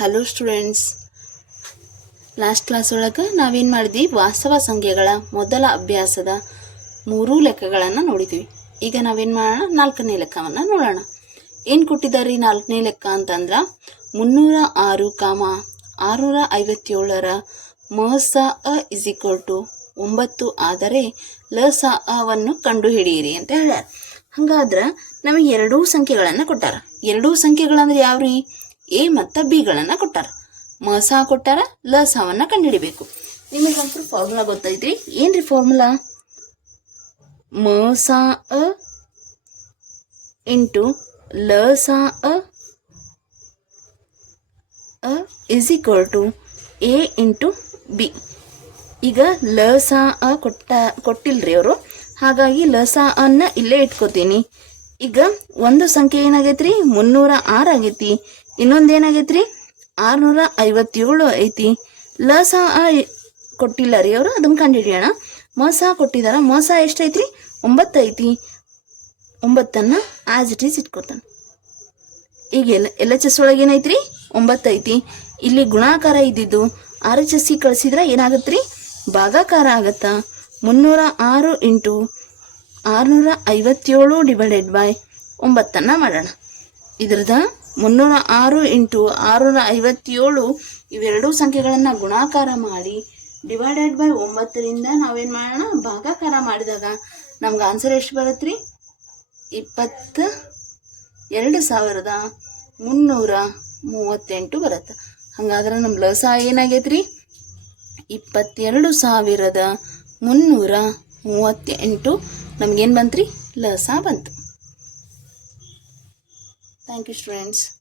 Hello students last class ಒಳಗೆ ನಾವೇನು ಮಾಡಿದ್ವಿ? ವಾಸ್ತವ ಸಂಖ್ಯೆಗಳ ಮೊದಲ ಅಭ್ಯಾಸದ ಮೂರೂ ಲೆಕ್ಕಗಳನ್ನು ನೋಡಿದ್ವಿ. ಈಗ ನಾವೇನು ಮಾಡೋಣ? ನಾಲ್ಕನೇ ಲೆಕ್ಕವನ್ನು ನೋಡೋಣ. ಏನು ಕೊಟ್ಟಿದ್ದಾರೆ ನಾಲ್ಕನೇ ಲೆಕ್ಕ ಅಂತಂದ್ರೆ ಮುನ್ನೂರ ಆರು ಕಾಮ ಆರುನೂರ ಐವತ್ತೇಳರ ಮಸ ಅ ಇಸ್ ಈಕ್ವಲ್ ಟು ಒಂಬತ್ತು ಆದರೆ ಲ ಸ ಅವನ್ನು ಕಂಡುಹಿಡಿಯಿರಿ ಅಂತ ಹೇಳ್ಯಾರ. ಹಂಗಾದ್ರೆ ನಮಗೆ ಎರಡೂ ಸಂಖ್ಯೆಗಳನ್ನು ಕೊಟ್ಟಾರ. ಎರಡೂ ಸಂಖ್ಯೆಗಳಂದ್ರೆ ಯಾವ್ರಿ? ಎ ಮತ್ತು ಬಿಗಳನ್ನು ಕೊಟ್ಟಾರ. ಮ ಸ ಕೊಟ್ಟಾರ, ಲ ಸವನ್ನು ಕಂಡುಹಿಡಿಬೇಕು ನಿಮಗಂತೂ ಫಾರ್ಮುಲಾ ಗೊತ್ತೈತ್ರಿ? ಏನ್ರಿ ಫಾರ್ಮುಲಾ ಮ, ಸ, ಅ ಇಂಟು ಲ, ಸ, ಅ is equal to A into B. ಈಗ ಲ, ಸ, ಅ ಕೊಟ್ಟ, ಕೊಟ್ಟಿಲ್ರಿ ಅವರು. ಹಾಗಾಗಿ ಲ, ಸ, ಅನ್ನ ಇಲ್ಲೇ ಇಟ್ಕೋತೀನಿ. ಈಗ ಒಂದು ಸಂಖ್ಯೆ ಏನಾಗೈತ್ರಿ? ಮುನ್ನೂರ ಆರು ಆಗೈತಿ. ಇನ್ನೊಂದು ಏನಾಗೈತ್ರಿ ಆರುನೂರ ಐವತ್ತೇಳು ಐತಿ ಲ ಸ ಕೊಟ್ಟಿಲ್ಲ ರೀ ಅವರು ಅದನ್ನ ಕಂಡುಹಿಡಿಯೋಣ. ಮ ಸ ಕೊಟ್ಟಿದಾರ ಮ ಸ ಎಷ್ಟೈತ್ರಿ? ಒಂಬತ್ತೈತಿ. ಒಂಬತ್ತನ್ನು ಆಸ್ ಇಟ್ ಈಸ್ ಇಟ್ಕೊತಾನೆ. ಈಗ ಎಲ್ ಎಲ್ ಎಚ್ ಎಸ್ ಒಳಗೆ ಏನೈತ್ರಿ? ಒಂಬತ್ತೈತಿ. ಇಲ್ಲಿ ಗುಣಾಕಾರ ಇದ್ದಿದ್ದು ಆರ್ ಎಚ್ ಎಸ್ ಸಿ ಕಳಿಸಿದ್ರೆ ಏನಾಗತ್ತೆ ರೀ ಭಾಗಾಕಾರ ಆಗತ್ತಾ. ಮುನ್ನೂರ ಆರು ಇಂಟು ಆರುನೂರ ಐವತ್ತೇಳು ಡಿವೈಡೆಡ್ ಬೈ ಒಂಬತ್ತನ್ನು ಮಾಡೋಣ. ಇದ್ರದ ಮುನ್ನೂರ ಆರು ಇಂಟು ಆರುನೂರ ಐವತ್ತೇಳು ಇವೆರಡೂ ಸಂಖ್ಯೆಗಳನ್ನು ಗುಣಾಕಾರ ಮಾಡಿ ಡಿವೈಡೆಡ್ ಬೈ ಒಂಬತ್ತರಿಂದ ನಾವೇನು ಮಾಡೋಣ? ಭಾಗಾಕಾರ ಮಾಡಿದಾಗ ನಮ್ಗೆ ಆನ್ಸರ್ ಎಷ್ಟು ಬರುತ್ತೆ ರೀ ಇಪ್ಪತ್ತ ಎರಡು ಸಾವಿರದ ಮುನ್ನೂರ ಮೂವತ್ತೆಂಟು ಬರುತ್ತೆ. ಹಂಗಾದ್ರೆ ನಮ್ಮ ಲಸ ಏನಾಗೈತ್ರಿ? ಇಪ್ಪತ್ತೆರಡು ಸಾವಿರದ ಮುನ್ನೂರ ಮೂವತ್ತೆಂಟು. ನಮಗೇನು ಬಂತು ರೀ ಲಸ ಬಂತು. Thank you, friends.